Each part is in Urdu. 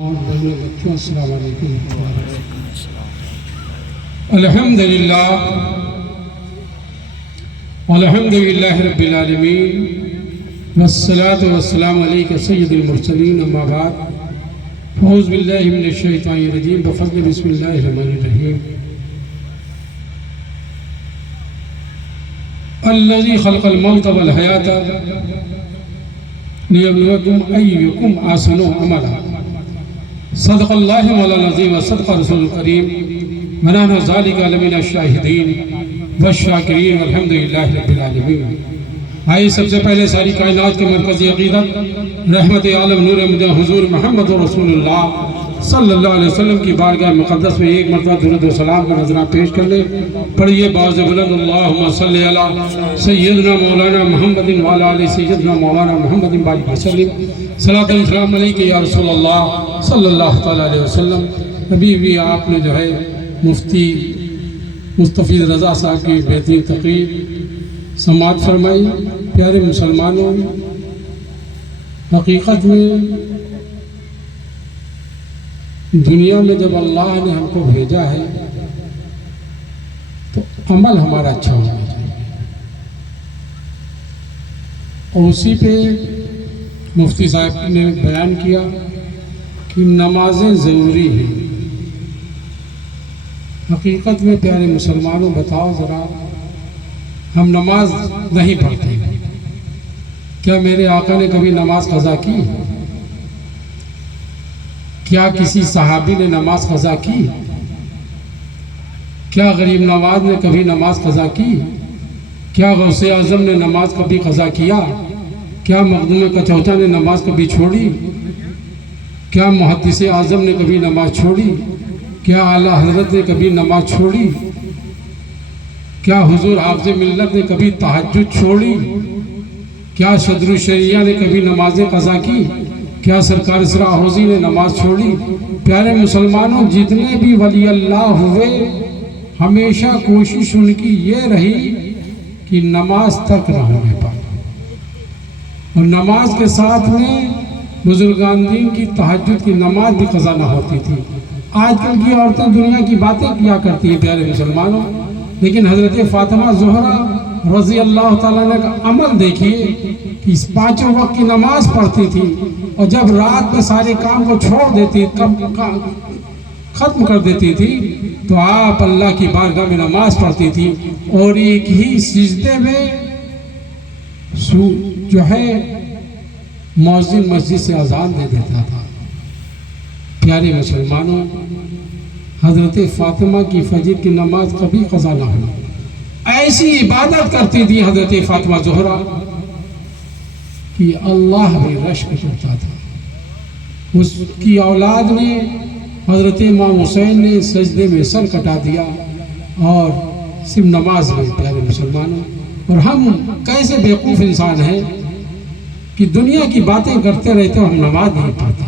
السلام علیکم. الحمدللہ رب العالمین والصلاة والسلام علیک سید المرسلین. اما بعد اعوذ باللہ من الشیطان الرجیم بفضل بسم اللہ الرحمن الرحیم. الذی خلق الموت والحیات لیبلوکم ایکم احسن عملا. صدق اللہ مولانا العظیم و صدق رسول الکریم ونحن ذالک لمن الشاہدین والشاکرین والحمدللہ رب العالمین. آئیے سب سے پہلے ساری کائنات کے مرکزی عقیدت رحمت عالم نور مدہ حضور محمد رسول اللہ صلی اللہ علیہ وسلم کی بارگاہ مقدس میں ایک مرتبہ درود و سلام کا نذرانہ پیش کر لیں. پڑھیے باعث بلند اللہم صلی علی سیدنا مولانا محمد وعلی آل سیدنا مولانا محمد بارک وسلم. صلاۃ و سلام علیکہ یا رسول اللہ صلی اللہ تعالیٰ علیہ وسلم. ابھی بھی آپ نے جو ہے مفتی مستفید رضا صاحب کی بہترین تقریر سماعت فرمائی. پیارے مسلمانوں، حقیقت میں دنیا میں جب اللہ نے ہم کو بھیجا ہے تو عمل ہمارا اچھا ہونا چاہیے، اور اسی پہ مفتی صاحب نے بیان کیا کہ نمازیں ضروری ہیں. حقیقت میں پیارے مسلمانوں، بتاؤ ذرا، ہم نماز نہیں پڑھتے، کیا میرے آقا نے کبھی نماز قضا کی؟ کیا کسی صحابی نے نماز قضا کی؟ کیا غریب نواز نے کبھی نماز قضا کی؟ کیا غوث اعظم نے نماز کبھی قضا کیا؟ کیا مخدوم کچوٹا نے نماز کبھی چھوڑی؟ کیا محدث اعظم نے کبھی نماز چھوڑی؟ کیا اعلیٰ حضرت نے کبھی نماز چھوڑی؟ کیا حضور حافظ ملت نے کبھی تہجد چھوڑی؟ کیا صدر الشریعہ نے کبھی نمازیں قضا کی؟ کیا سرکار اسراء حوضی نے نماز چھوڑی؟ پیارے مسلمانوں، جتنے بھی ولی اللہ ہوئے ہمیشہ کوشش ان کی یہ رہی کہ نماز ترک نہ ہونے پائے، اور نماز کے ساتھ میں بزرگان دین کی تہجد کی نماز بھی قضا نہ ہوتی تھی. آج کل کی عورتیں دنیا کی باتیں کیا کرتی ہیں پیارے مسلمانوں، لیکن حضرت فاطمہ زہرا رضی اللہ تعالیٰ نے کا عمل دیکھیے کہ اس 5 وقت کی نماز پڑھتی تھی، اور جب رات میں سارے کام کو چھوڑ دیتی، ختم کر دیتی تھی، تو آپ اللہ کی بارگاہ میں نماز پڑھتی تھی، اور ایک ہی سجدے میں جو ہے مؤذن مسجد سے اذان دے دیتا تھا. پیارے مسلمانوں، حضرت فاطمہ کی فجر کی نماز کبھی قضا نہ ہوئی. ایسی عبادت کرتی تھی حضرت فاطمہ زہرا کہ اللہ بھی رشک کرتا تھا. اس کی اولاد نے، حضرت امام حسین نے سجدے میں سر کٹا دیا، اور صرف نماز میں. پیارے مسلمانوں، اور ہم کیسے بیوقوف انسان ہیں کہ دنیا کی باتیں کرتے رہتے ہم نماز نہیں پڑھتے.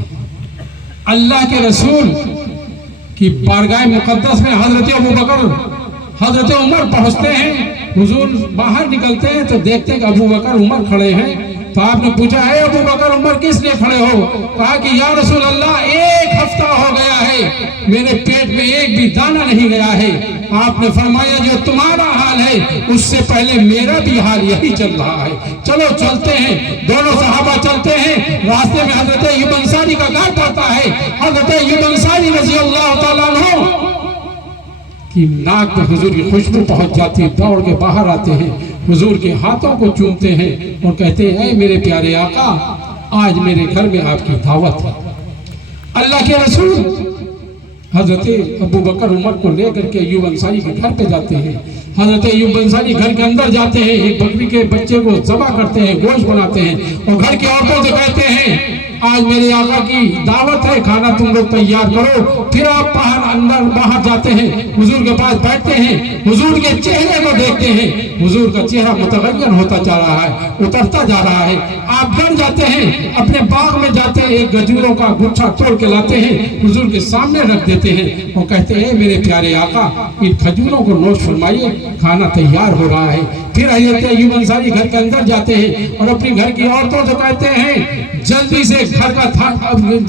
اللہ کے رسول کی بارگاہ مقدس میں حضرت ابوبکر، حضرت عمر پہنچتے ہیں. حضور باہر نکلتے ہیں تو دیکھتے ہیں کہ ابوبکر عمر کھڑے ہیں. تو آپ نے پوچھا، اے ابوبکر عمر کس لیے کھڑے ہو؟ کہا کہ یا رسول اللہ، 1 ہفتہ ہو گیا ہے میرے پیٹ میں ایک بھی دانہ نہیں گیا ہے. آپ نے فرمایا جو تمہارا حال ہے اس سے پہلے میرا بھی حال یہی چل رہا ہے. چلو چلتے ہیں. دونوں صحابہ چلتے ہیں. راستے میں حضرت ایوب انصاری کا گھر پڑتا ہے. حضرت ایوب انصاری رضی اللہ تعالیٰ عنہ کی ناک میں حضور کی خوشبو پہنچ جاتی ہے. دوڑ کے باہر آتے ہیں، حضور کے ہاتھوں کو چومتے ہیں اور کہتے ہیں، اے میرے پیارے آقا، آج میرے گھر میں آپ کی دعوت ہے. اللہ کے رسول حضرت ابوبکر عمر کو لے کر کے ایوب انصاری کے گھر پہ جاتے ہیں. حضرت ایوب انصاری گھر کے اندر جاتے ہیں، ایک بکری کے بچے کو ذبح کرتے ہیں، گوشت بناتے ہیں، اور گھر کی عورتوں سے کہتے ہیں، آج میرے آقا کی دعوت ہے، کھانا تم لوگ تیار کرو. پھر آپ باہر جاتے ہیں، حضور کے پاس بیٹھتے ہیں، حضور کے چہرے کو دیکھتے ہیں. حضور کا چہرہ متغیر ہوتا جا رہا ہے، اترتا جا رہا ہے. آپ گھر جاتے ہیں، اپنے باغ میں جاتے ہیں، ایک کھجوروں کا گچھا توڑ کے لاتے ہیں، حضور کے سامنے رکھ دیتے ہیں اور کہتے ہیں، میرے پیارے آقا، ان کھجوروں کو نوش فرمائیے، کھانا تیار ہو رہا ہے. پھر حضرت ایوب انصاری گھر کے اندر جاتے ہیں اور اپنی گھر کی عورتوں سے کہتے ہیں، جلدی سے گھر کا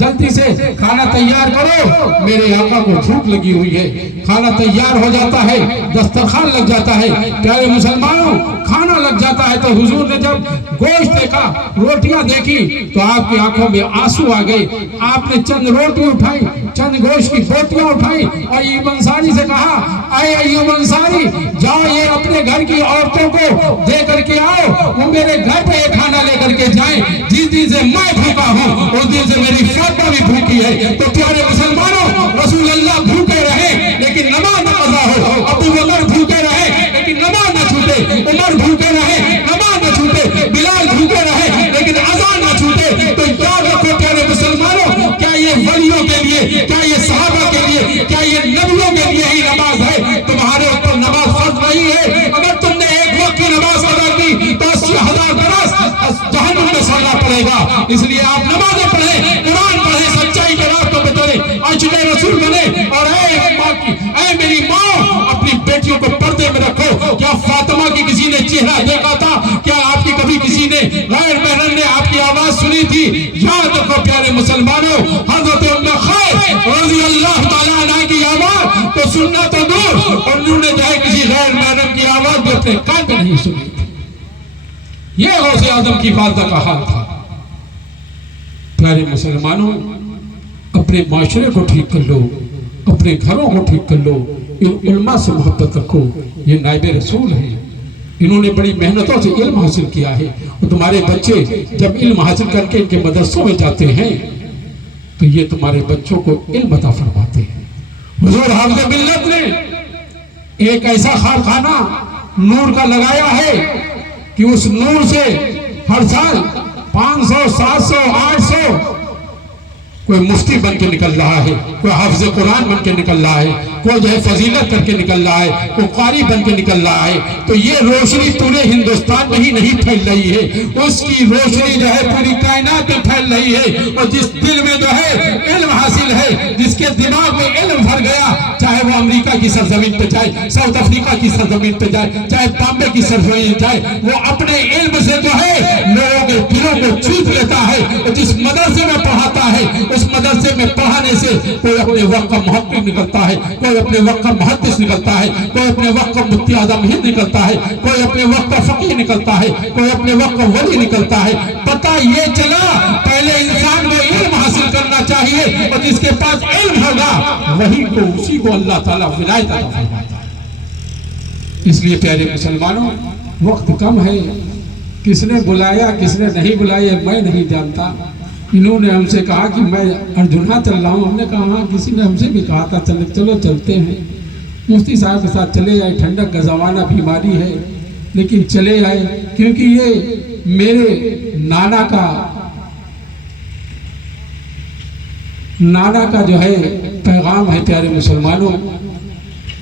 جلدی سے کھانا تیار کرو، میرے آقا کو بھوک لگی ہوئی ہے۔ کھانا تیار ہو جاتا ہے، دسترخوان لگ جاتا ہے۔ پیارے مسلمانوں، کھانا لگ جاتا ہے تو حضور نے جب گوشت دیکھا، روٹیاں دیکھی تو آپ کی آنکھوں میں آنسو آ گئے۔ آپ نے چند روٹی اٹھائی، چند گوشت کی بوٹیاں اٹھائی اور ایوب انصاری سے کہا، اے ایوب انصاری، جاؤ یہ اپنے گھر کی عورتوں کو دے کر کے آؤ، وہ میرے گھر پہ یہ کھانا لے کر کے جائیں۔ جس دن سے میں بھوکا ہوں اس دن سے میری فاطمہ بھی بھوکی ہے۔ تو پیارے مسلمانوں، رسول اللہ بھوکے رہے لیکن نماز نہ قضا ہو، ابو بکر بھوکے رہے لیکن نماز نہ چھوٹے، عمر بھوکے رہے نماز نہ چھوٹے، بلال بھوکے رہے لیکن اذان نہ چھوٹے۔ تو یاد رکھو پیارے مسلمانوں، کیا یہ ولیوں کے لیے، کیا یہ صحابہ کے لیے، کیا یہ نبیوں کے لیے ہی نماز ہے؟ تمہارے اوپر نماز فرض نہیں ہے۔ اگر تم نے ایک وقت کی نماز ادا کی تو 80,000 برس جہنم میں سڑنا پڑے گا۔ اس لیے آپ نمازیں پڑھیں، قرآن پڑھیں، سچائی کے راستوں پہ چلیں، عاشق رسول بنیں۔ اور اے میری ماں، اپنی بیٹیوں کو پردے میں رکھو۔ کیا فاطمہ کی کسی نے چہرہ دیکھا تھا؟ کیا آپ کی کبھی کسی نے غیر محرم نے آپ کی آواز سنی تھی؟ یاد رکھو پیارے مسلمانوں، حضرت ام خیر رضی اللہ تعالیٰ عنہ کی آواز تو سننا تو دور، اور انہوں نے جو ہے کسی غیر محرم کی آواز بھی اپنے کان میں نہیں سنی تھی۔ یہ غوث اعظم کی والدہ کا حال تھا۔ پیارے مسلمانوں، اپنے معاشرے کو ٹھیک کر لو، اپنے گھروں کو ٹھیک کر لو، ان علماء سے محبت رکھو۔ یہ نائب رسول ہیں، انہوں نے بڑی محنتوں سے علم حاصل کیا ہے، اور تمہارے بچے جب علم حاصل کر کے ان کے مدرسوں میں جاتے ہیں تو یہ تمہارے بچوں کو علم عطا فرماتے ہیں۔ حضور حافظ ملت نے ایک ایسا خانہ نور کا لگایا ہے کہ اس نور سے ہر سال 500، 700، 800 کوئی مفتی بن کے نکل رہا ہے، کوئی حافظ قرآن بن کے نکل رہا ہے، کوئی جو ہے فضیلت کر کے نکل رہا ہے، کوئی قاری بن کے نکل رہا ہے۔ تو یہ روشنی پورے ہندوستان میں ہی نہیں پھیل رہی ہے، اس کی روشنی جو ہے پوری کائنات میں پھیل رہی ہے۔ اور جس دل میں جو ہے علم حاصل ہے، جس کے دماغ میں علم بھر گیا، چاہے وہ امریکہ کی سرزمین پہ جائے، ساؤتھ افریقہ کی سرزمین پہ جائے، چاہے بامبے کی سرزمین پہ جائے، وہ اپنے علم سے جو ہے لوگوں کے دلوں کو چوب لیتا ہے۔ اور جس مدرسے میں پڑھاتا ہے، اس مدرسے میں پڑھانے سے کوئی اپنے وقت کا محقق نکلتا ہے، کوئی اپنے وقت کا محدث نکلتا ہے، کوئی اپنے وقت کا مفتی اعظم ہند نکلتا ہے، کوئی اپنے وقت کا فقیہ نکلتا ہے، کوئی اپنے وقت کا ولی نکلتا ہے۔ پتہ یہ چلا پہلے انسان کو علم حاصل کرنا چاہیے، اور جس کے پاس علم ہوگا وہی کو اسی کو اللہ تعالیٰ ولایت عطا فرماتا ہے۔ اس لیے پیارے مسلمانوں، وقت کم ہے، کس نے بلایا کس نے نہیں بلایا میں نہیں جانتا۔ انہوں نے ہم سے کہا کہ میں ارجنہ چل رہا ہوں، ہم نے کہا ہاں کسی نے ہم سے بھی کہا تھا چلو چلتے ہیں، مفتی صاحب کے ساتھ چلے آئے۔ ٹھنڈک گزوانہ بیماری ہے لیکن چلے آئے، کیونکہ یہ میرے نانا کا جو ہے پیغام ہے پیارے مسلمانوں،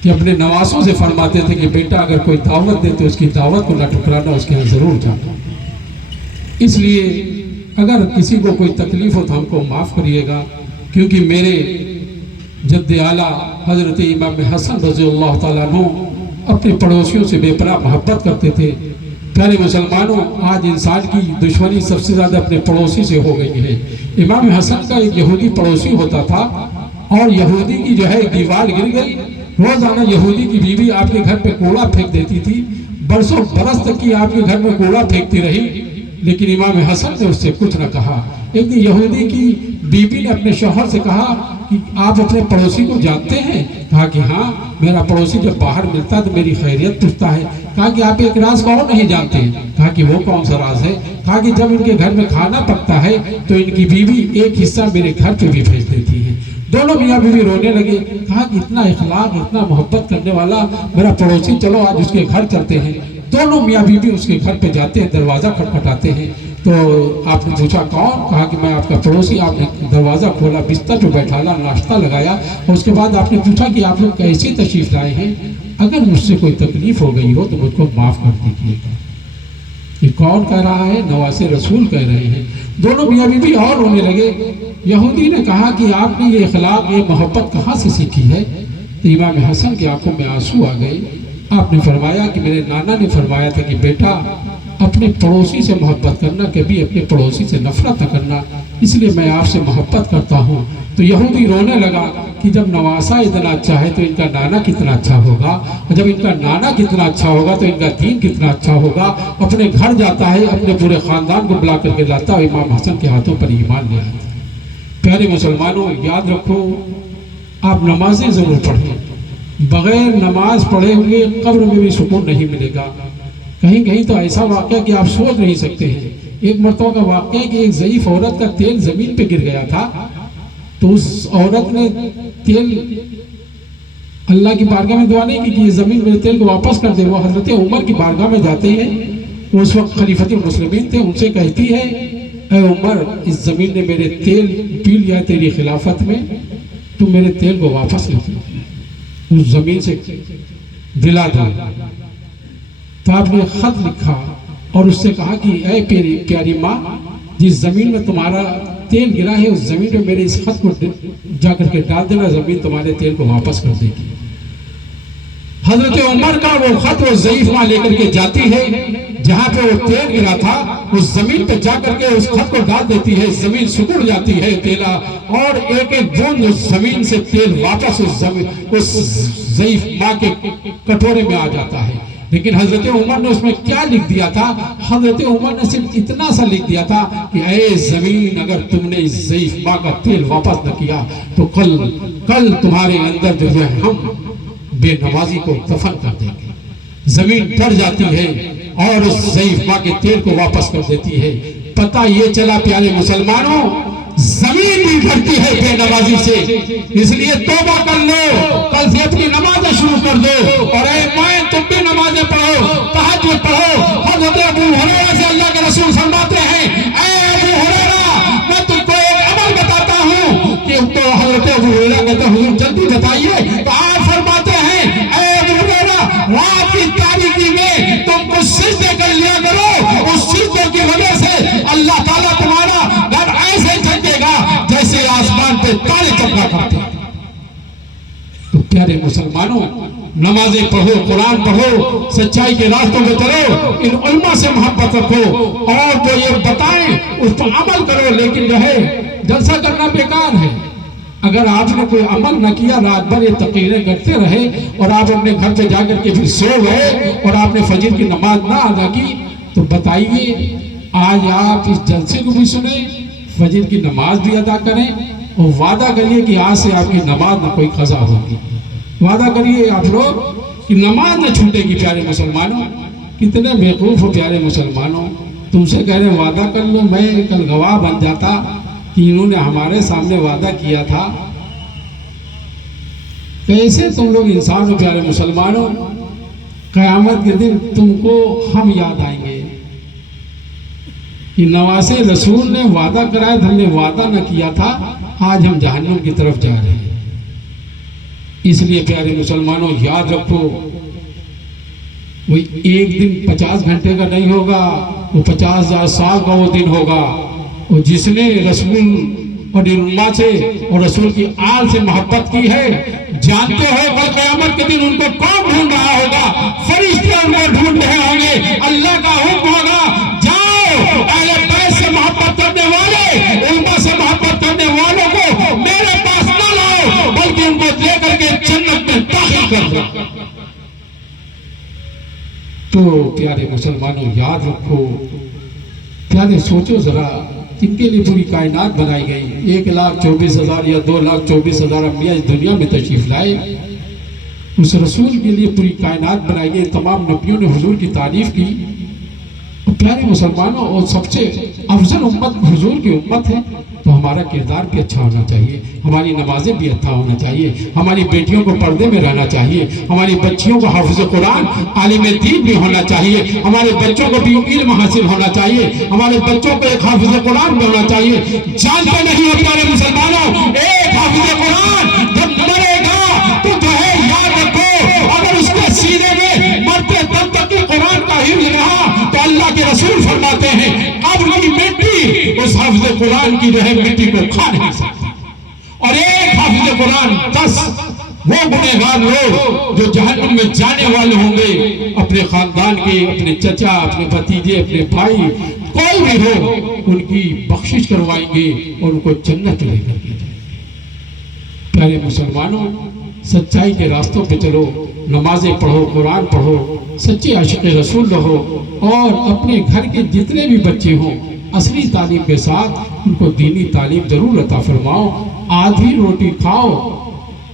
کہ اپنے نواسوں سے فرماتے تھے کہ بیٹا اگر کوئی دعوت دے تو اس کی دعوت کو نہ ٹھکرانا، اس کے یہاں ضرور جانا۔ اس لیے اگر کسی کو کوئی تکلیف ہو تو ہم کو معاف کریے گا، کیونکہ میرے جد اعلیٰ حضرت امام حسن رضی اللہ تعالیٰ عنہ اپنے پڑوسیوں سے بے پناہ محبت کرتے تھے۔ پیارے مسلمانوں، آج انسان کی دشمنی سب سے زیادہ اپنے پڑوسی سے ہو گئی ہے۔ امام حسن کا ایک یہودی پڑوسی ہوتا تھا، اور یہودی کی جو ہے دیوار گر گئی، روزانہ یہودی کی بیوی آپ کے گھر پہ کوڑا پھینک دیتی تھی، برسوں برس تک کی آپ کے گھر میں کوڑا پھینکتی رہی، لیکن امام حسن نے اس سے کچھ نہ کہا۔ ایک دن یہودی کی بیوی نے اپنے شوہر سے کہا کہ آپ اپنے پڑوسی کو جانتے ہیں؟ کہا کہ ہاں، میرا پڑوسی جب باہر ملتا ہے تو میری خیریت پوچھتا ہے۔ کہا کہ آپ ایک راز کو اور نہیں جانتے؟ کہا کہ وہ کون سا راز ہے؟ کہا کہ جب ان کے گھر میں کھانا پکتا ہے تو ان کی بیوی ایک حصہ میرے گھر پہ بھی بھیج دیتی ہے۔ دونوں میاں بیوی رونے لگے۔ کہا کہ اتنا اخلاق، اتنا محبت کرنے والا میرا پڑوسی، چلو آج اس کے گھر چلتے ہیں۔ دونوں میاں بیوی اس کے گھر پہ جاتے ہیں، دروازہ کھٹکھٹاتے ہیں۔ تو آپ نے پوچھا کون؟ کہا کہ میں آپ کا پڑوسی۔ آپ نے دروازہ کھولا، بستر پہ بیٹھالا، ناشتہ لگایا، اور اس کے بعد آپ نے پوچھا کہ آپ لوگ کیسے تشریف لائے ہیں؟ اگر مجھ سے کوئی تکلیف ہو گئی ہو تو مجھ کو معاف کر دیجیے گا۔ یہ کون کہہ رہا ہے؟ نواسے رسول کہہ رہے ہیں۔ دونوں میاں بیوی اور رونے لگے۔ یہودی نے کہا کہ آپ نے یہ اخلاق، یہ محبت کہاں سے سیکھی ہے؟ تو امام حسن کی آنکھوں میں آنسو آ گئے۔ آپ نے فرمایا کہ میرے نانا نے فرمایا تھا کہ بیٹا اپنے پڑوسی سے محبت کرنا، کبھی اپنے پڑوسی سے نفرت نہ کرنا، اس لیے میں آپ سے محبت کرتا ہوں۔ تو یہودی رونے لگا کہ جب نواسا اتنا اچھا ہے تو ان کا نانا کتنا اچھا ہوگا، اور جب ان کا نانا کتنا اچھا ہوگا تو ان کا دین کتنا اچھا ہوگا۔ اپنے گھر جاتا ہے، اپنے پورے خاندان کو بلا کر کے لاتا ہے، امام حسن کے ہاتھوں پر ایمان لے آتا ہے۔ پیارے مسلمانوں، یاد رکھو، آپ نمازیں ضرور پڑھیں، بغیر نماز پڑھے ہوئے قبر میں بھی سکون نہیں ملے گا۔ کہیں کہیں تو ایسا واقعہ کہ آپ سوچ نہیں سکتے ہیں۔ ایک مرتبہ کا واقعہ ہے کہ ایک ضعیف عورت کا تیل زمین پہ گر گیا تھا، تو اس عورت نے تیل اللہ کی بارگاہ میں دعا نہیں کی کہ یہ زمین میرے تیل کو واپس کر دے۔ وہ حضرت عمر کی بارگاہ میں جاتے ہیں، وہ اس وقت خلیفۃ المسلمین تھے، ان سے کہتی ہے اے عمر، اس زمین نے میرے تیل پی لیا ہے تیری خلافت میں، تو میرے تیل کو واپس لے اس زمین سے دلا دو۔ تو آپ نے خط لکھا اور اس سے کہا کہ اے پیاری ماں، جس زمین میں تمہارا تیل گرا ہے اس زمین میں میرے اس خط کو جا کر کے ڈال دینا، زمین تمہارے تیل کو واپس کر دے گی۔ حضرت عمر کا وہ خط وہ ضعیف ماں لے کر کے جاتی ہے، جہاں پہ وہ تیل گرا تھا اس زمین پہ جا کر کے اس خط کو ڈال دیتی ہے، زمین سکڑ جاتی ہے تیلا، اور ایک ایک بوند اس زمین سے تیل واپس اس ضعیف ماں کے کٹورے میں آ جاتا ہے۔ لیکن حضرت عمر نے اس میں کیا لکھ دیا تھا؟ حضرت عمر نے صرف اتنا سا لکھ دیا تھا کہ اے زمین، اگر تم نے اس ضعیف ماں کا تیل واپس نہ کیا تو کل تمہارے اندر جو ہے ہم بے نمازی کو دفن کر دیں گے۔ زمین ڈر جاتی ہے اور اس ضعیف ماں کے تیل کو واپس کر دیتی ہے۔ پتہ یہ چلا پیارے مسلمانوں، زمین بھی ڈرتی ہے بے نمازی سے، اس لیے توبہ کر لو، کل سے اپنی نمازیں شروع کر دو، اور اے مائیں تم بھی نمازیں پڑھو، تہجد پڑھو۔ حضرت ابو ہریرہ سے اللہ کے رسول فرماتے ہیں اے ابو ہریرہ، میں تم کو ایک عمل بتاتا ہوں کہ تو حضرت ابو ہریرہ کہتے ہیں حضور جلدی بتائیے، تو آپ فرماتے ہیں اے ابو ہریرہ، رات کی تاریکی میں تم کو سجدے کر لیا کرو، اس سجدے کی وجہ سے اللہ تعالیٰ تمہارا گھر ایسے چمکے گا جیسے آسمان پہ تارے چمکا کرتے ہیں۔ تو پیارے مسلمانوں، نمازیں پڑھو، قرآن پڑھو، سچائی کے راستوں میں چلو، ان علماء سے محبت رکھو، اور جو یہ بتائیں اس پر عمل کرو۔ لیکن جو ہے جلسہ کرنا بیکار ہے، اگر آپ نے کوئی عمل نہ کیا، رات بھر یہ تقریریں کرتے رہے اور آپ اپنے گھر پہ جا کر کے پھر سو گئے اور آپ نے فجر کی نماز نہ ادا کی، تو بتائیے آج آپ اس جلسے کو بھی سنیں، فجر کی نماز بھی ادا کریں، اور وعدہ کریے کہ آج سے آپ کی نماز نہ کوئی قضا ہوگی۔ وعدہ کریے آپ لوگ کہ نماز نہ چھوٹے گی۔ پیارے مسلمانوں، کتنے بیوقوف ہو پیارے مسلمانوں، تم سے کہہ رہے ہیں وعدہ کر لو، میں کل گواہ بن جاتا کہ انہوں نے ہمارے سامنے وعدہ کیا تھا۔ کیسے تم لوگ انسان ہو پیارے مسلمانوں، قیامت کے دن تم کو ہم یاد آئیں گے کہ نواسے رسول نے وعدہ کرایا تھا، ہم نے وعدہ نہ کیا تھا، آج ہم جہنم کی طرف جا رہے ہیں۔ اس لیے پیارے مسلمانوں یاد رکھو، وہ ایک دن 50 گھنٹے کا نہیں ہوگا، وہ 50,000 سال کا وہ دن ہوگا، اور جس نے رسول اور امت سے اور رسول کی آل سے محبت کی ہے، جانتے ہو کل قیامت کے دن ان کو کون ڈھونڈ رہا ہوگا؟ فرشتے ان کو ڈھونڈ رہے ہوں گے، اللہ کا حکم ہوگا جاؤ اہل بیت سے محبت کرنے والے، امت سے محبت کرنے والوں کو میرے پاس نہ لاؤ، بلکہ ان کو لے کر کے جنت میں داخل کر دو۔ تو پیارے مسلمانوں یاد رکھو، پیارے سوچو ذرا، جن کے لیے پوری کائنات بنائی گئی، 1,24,000 یا 2,24,000 انبیاء اس دنیا میں تشریف لائے، اس رسول کے لیے پوری کائنات بنائی گئی، تمام نبیوں نے حضور کی تعریف کی۔ پیارے مسلمانوں، اور سب سے افضل امت حضور کی امت ہے، تو ہمارا کردار بھی اچھا ہونا چاہیے، ہماری نمازیں بھی اچھا ہونا چاہیے، ہماری بیٹیوں کو پردے میں رہنا چاہیے، ہماری بچیوں کو حافظ قرآن عالم دین بھی ہونا چاہیے، ہمارے بچوں کو بھی علم حاصل ہونا چاہیے، ہمارے بچوں کو ایک حافظ قرآن بھی ہونا چاہیے۔ جانتے نہیں ہو پیارے مسلمانوں، ایک حافظ قرآن جب مرے گا تو جو ہے یاد رکھو، اگر اس کے سینے میں مرتے دم تک کی قرآن کا حفظ رہا تو اللہ کے رسول فرماتے ہیں قبر کی مٹی اس حافظ قرآن کی جو ہے مٹی کو کھا نہیں سکتی، اور ایک حافظ قرآن 10 وہ گنہگار لوگ جو جہنم میں جانے والے ہوں گے، اپنے خاندان کے، اپنے چچا، اپنے بھتیجے، اپنے بھائی، کوئی بھی ہو، ان کی بخشش کروائیں گے اور ان کو جنت لے کر کے جائیں گے۔ پیارے مسلمانوں، سچائی کے راستوں پہ چلو، نمازیں پڑھو، قرآن پڑھو، سچے عاشق رسول رہو، اور اپنے گھر کے جتنے بھی بچے ہوں اصلی تعلیم کے ساتھ ان کو دینی تعلیم ضرور عطا فرماؤ۔ آدھی روٹی کھاؤ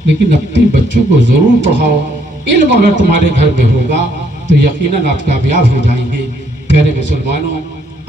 لیکن اپنے بچوں کو ضرور پڑھاؤ۔ علم اگر تمہارے گھر میں ہوگا تو یقیناً آپ کامیاب ہو جائیں گے۔ پیارے مسلمانوں،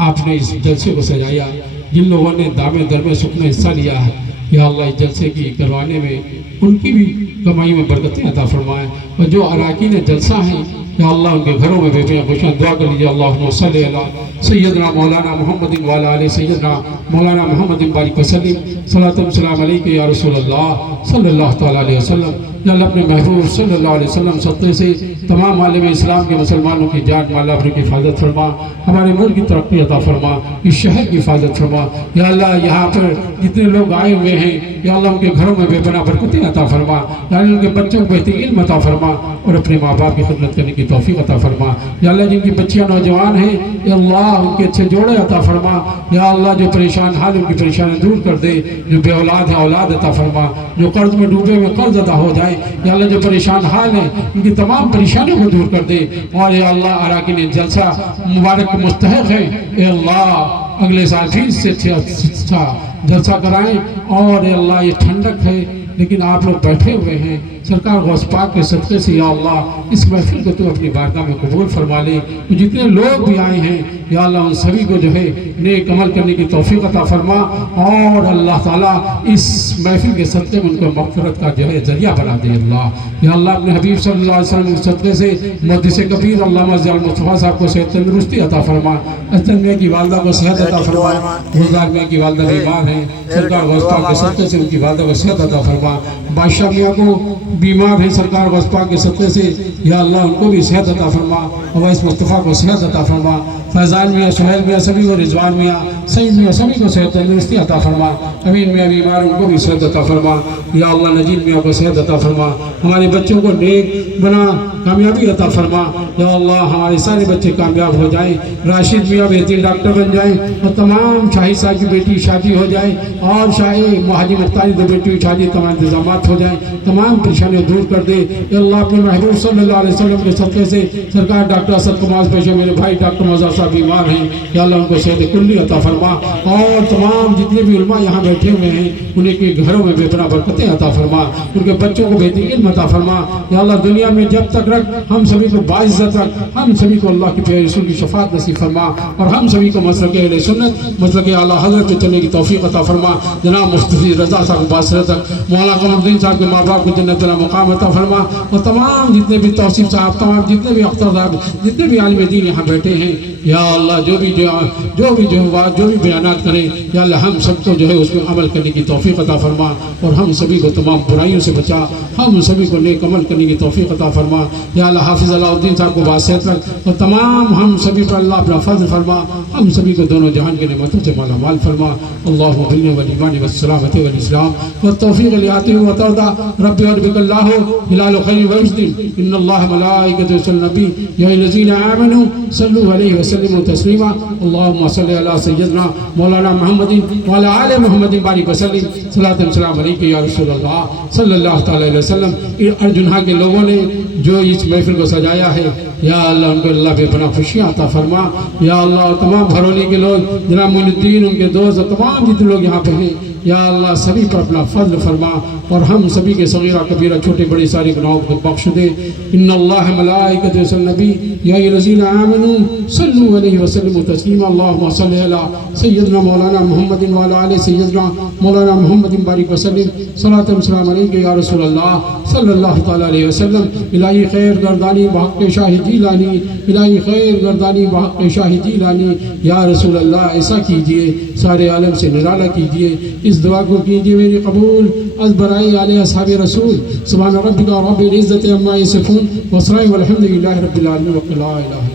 آپ نے اس جلسے کو سجایا، جن لوگوں نے دامے در میں سکنا حصہ لیا ہے، یا اللہ اس جلسے کی کروانے میں ان کی بھی کمائی میں برکتیں عطا فرمائے، اور جو اراکین جلسہ ہیں یا اللہ ان کے گھروں میں بیٹھے ہیں، خوشیاں دعا کر لیجیے۔ اللہم صلی علی سیدنا مولانا محمد وعلی آلہ سیدنا مولانا محمد بارک وسلم، صلاۃ و سلام علیک یا رسول اللہ صلی اللہ تعالیٰ علیہ وسلم۔ یا اللہ اپنے محبوب صلی اللہ علیہ وسلم صدقے سے تمام عالم اسلام کے مسلمانوں کی جان مال آبرو کی حفاظت فرما، ہمارے ملک کی ترقی عطا فرما، اس شہر کی حفاظت فرما۔ یا اللہ یہاں پر جتنے لوگ آئے ہوئے ہیں یا اللہ ان کے گھروں میں بے پناہ برکتیں عطا فرما، یا اللہ ان کے بچوں کو بہترین علم عطا فرما اور اپنے ماں باپ کی خدمت کرنے کی توفیق عطا فرما۔ یا اللہ جن کی بچیاں نوجوان ہیں یا اللہ ان کے اچھے جوڑے عطا فرما۔ یا اللہ جو پریشان حال ان کی پریشانی دور کر دے، جو بے اولاد ہے اولاد عطا فرما، جو قرض میں ڈوبے ہوئے قرض ادا ہو جائے، یا اللہ جو پریشان حال ہیں ان کی تمام پریشانیوں کو دور کر دے، اور یا اللہ اراکین جلسہ مبارک مستحق ہیں، اے اللہ اگلے سال بھی اس سے اچھا جلسہ کرائیں، اور اے اللہ یہ ٹھنڈک ہے لیکن آپ لوگ بیٹھے ہوئے ہیں، سرکار غوث پاک کے صدقے سے یا اللہ اس محفل کو تو اپنی بارگاہ میں قبول فرما لے۔ جتنے لوگ بھی آئے ہیں یا اللہ ان سبھی کو جو ہے نیک عمل کرنے کی توفیق عطا فرما، اور اللہ تعالیٰ اس محفل کے صدقے میں ان کو مغفرت کا جو ہے ذریعہ بنا دے۔ اللہ یا اللہ اپنے حبیب صلی اللہ علیہ وسلم کے صدقے سے محدث کبیر علامہ ضیاء المصطفیٰ صاحب کو صحت تندرستی عطا فرما، اسد میاں کی والدہ کو صحت عطا فرما، گلزار میاں کی والدہ بیمار ہیں، سرکار غوث پاک کے صدقے سے ان کی والدہ کو صحت عطا فرما۔ بادشاہ میاں کو بیمار ہیں، سرکار غوث پاک کے صدقے سے یا اللہ ان کو بھی صحت عطا فرما، اویس مصطفیٰ کو صحت عطا فرما، فیضان میاں، سہیل میاں سبھی کو، رضوان میاں، سعید میاں سبھی کو صحت تندرستی عطا فرما، امین میاں بیمار ان کو بھی صحت عطا فرما، یا اللہ نجیب میاں کو صحت عطا فرما، ہمارے بچوں کو نیک بنا، کامیابی عطا فرما، یا اللہ ہمارے سارے بچے کامیاب ہو جائیں، راشد میاں بہترین ڈاکٹر بن جائیں، اور تمام شاہد صاحب کی بیٹی شادی ہو جائے، اور شاہد مہاجی مختاری دو بیٹی کی شادی، تمام انتظامات ہو جائیں، تمام پریشانیاں دور کر دے۔ یا اللہ اپنے محبوب صلی اللہ علیہ وسلم کے صدقے سے سرکار ڈاکٹر اسد کمال پیشہ میرے بھائی ڈاکٹر مظہر صاحب بیمار ہیں، یا اللہ ان کو صحت کلی عطا فرما، اور تمام جتنے بھی علماء یہاں بیٹھے ہوئے ہیں انہیں کے گھروں میں بے پناہ برکتیں عطا فرما، ان کے بچوں کو بہترین علم عطا فرما۔ یا اللہ دنیا میں جب تک رکھ، ہم سبھی کو باعزت رکھ، ہم سبھی کو اللہ کے پیارے رسول کی شفاعت نصیب فرما، اور ہم سبھی کو مسلک اہل سنت، مسلک اعلیٰ حضرت پہ چلنے کی توفیق عطا فرما۔ جناب مفتی رضا صاحب کو باصرت رکھ، مولانا قمر الدین صاحب کے ماں باپ کو جنت والا مقام عطا فرما، اور تمام جتنے بھی توصیف صاحب، تمام جتنے بھی اختر صاحب، جتنے بھی عالم دین یہاں بیٹھے ہیں، یا اللہ جو بھی بیانات کریں، یا اللہ ہم سب کو جو ہے اس میں عمل کرنے کی توفیق عطا فرما، اور ہم سبھی کو تمام برائیوں سے بچا، ہم سبھی کو نیک عمل کرنے کی توفیق عطا فرما۔ یا اللہ حافظ علاء الدین صاحب کو باصحت رکھ، اور تمام ہم سبھی پر اللہ اپنا فضل فرما، ہم سبھی کو دونوں جہان کے نعمتوں سے مالا مال فرما۔ اللہم بالنعمت والایمان والسلامۃ والاسلام والتوفیق لعاطی وترضى رب وربک اللہ ہلال خیر وحسن ان اللہ ملائکۃ یصلون علی النبی یا الذین آمنوا صلوا علیہ وسلموا تسلیما۔ اللہم صلی علی سیدنا مولانا محمد وعلی آل محمد بارک وسلم، صلاۃ و سلام علیک یا رسول اللہ صلی اللہ تعالی علیہ وسلم۔ ارجنہا کے لوگوں نے جو اس محفل کو سجایا ہے، یا اللہ ان کو اللہ بے پناہ خوشیاں عطا فرما، یا اللہ تمام بھرونی کے لوگ، جناب معین الدین ان کے دوست، اور تمام جتنے لوگ یہاں پہ ہیں، یا اللہ سبھی پر اپنا فضل فرما، اور ہم سبھی کے صغیرہ کبیرہ چھوٹے بڑے سارے گناہوں کو بخش دے۔ ان اللہ ملائکۃ یصلون علی النبی یا الذین آمنوا صلوا علیہ وسلموا تسلیما۔ اللہم صلی علی سیدنا مولانا محمد وعلی آل سیدنا مولانا محمد بارک وسلم، صلاۃ و سلام علیک یا رسول اللہ صلی اللہ تعالی علیہ وسلم۔ الہی خیر گردانی بحق شاہ جیلانی، الہی خیر گردانی بحق شاہ جیلانی، یا رسول اللہ ایسا کیجئے، سارے عالم سے نرالا کیجئے، اس دعا کو کیجئے میری قبول، از برائی علیہ اصحاب رسول، سبحان ربک رب العزت عما یصفون، وسلام والحمد للہ رب العالمین، ولا الہ